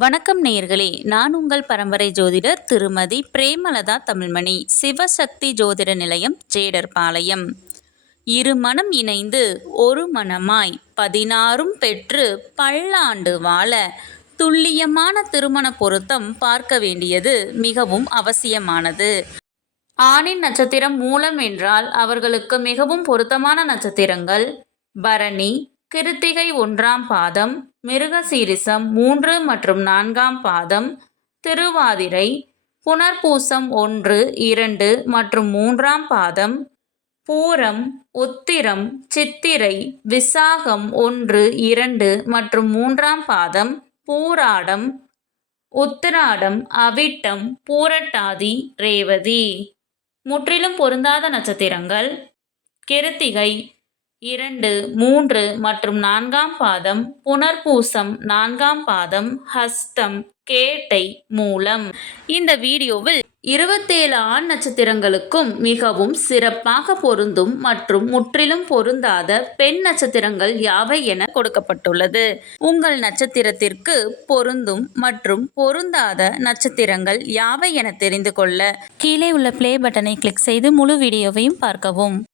வணக்கம் நேயர்களே நான் உங்கள் பரம்பரை ஜோதிடர் திருமதி பிரேமலதா தமிழ்மணி சிவசக்தி ஜோதிட நிலையம் ஜேடர்பாளையம். இரு மனம் இணைந்து ஒரு மனமாய் பதினாறும் பெற்று பல்லாண்டு வாழ துல்லியமான திருமண பொருத்தம் பார்க்க வேண்டியது மிகவும் அவசியமானது. ஆணின் நட்சத்திரம் மூலம் என்றால் அவர்களுக்கு மிகவும் பொருத்தமான நட்சத்திரங்கள். பரணி கிருத்திகை ஒன்றாம் பாதம் மிருகசீரிசம் மூன்று மற்றும் நான்காம் பாதம் திருவாதிரை புனர்பூசம் ஒன்று இரண்டு மற்றும் மூன்றாம் பாதம் பூரம் உத்திரம் சித்திரை விசாகம் ஒன்று இரண்டு மற்றும் மூன்றாம் பாதம் பூராடம் உத்திராடம் அவிட்டம் பூரட்டாதி ரேவதி. முற்றிலும் பொருந்தாத நட்சத்திரங்கள். கிருத்திகை இரண்டு மூன்று மற்றும் நான்காம் பாதம் புனர்பூசம். நான்காம் பாதம் ஹஸ்தம் கேட்டை மூலம். இந்த வீடியோவில் இருபத்தேழு ஆண் நட்சத்திரங்களுக்கும் மிகவும் சிறப்பாக பொருந்தும் மற்றும் முற்றிலும் பொருந்தாத பெண் நட்சத்திரங்கள் யாவை என கொடுக்கப்பட்டுள்ளது. உங்கள் நட்சத்திரத்திற்கு பொருந்தும் மற்றும் பொருந்தாத நட்சத்திரங்கள் யாவை என தெரிந்து கொள்ள கீழே உள்ள பிளே பட்டனை கிளிக் செய்து முழு வீடியோவையும் பார்க்கவும்.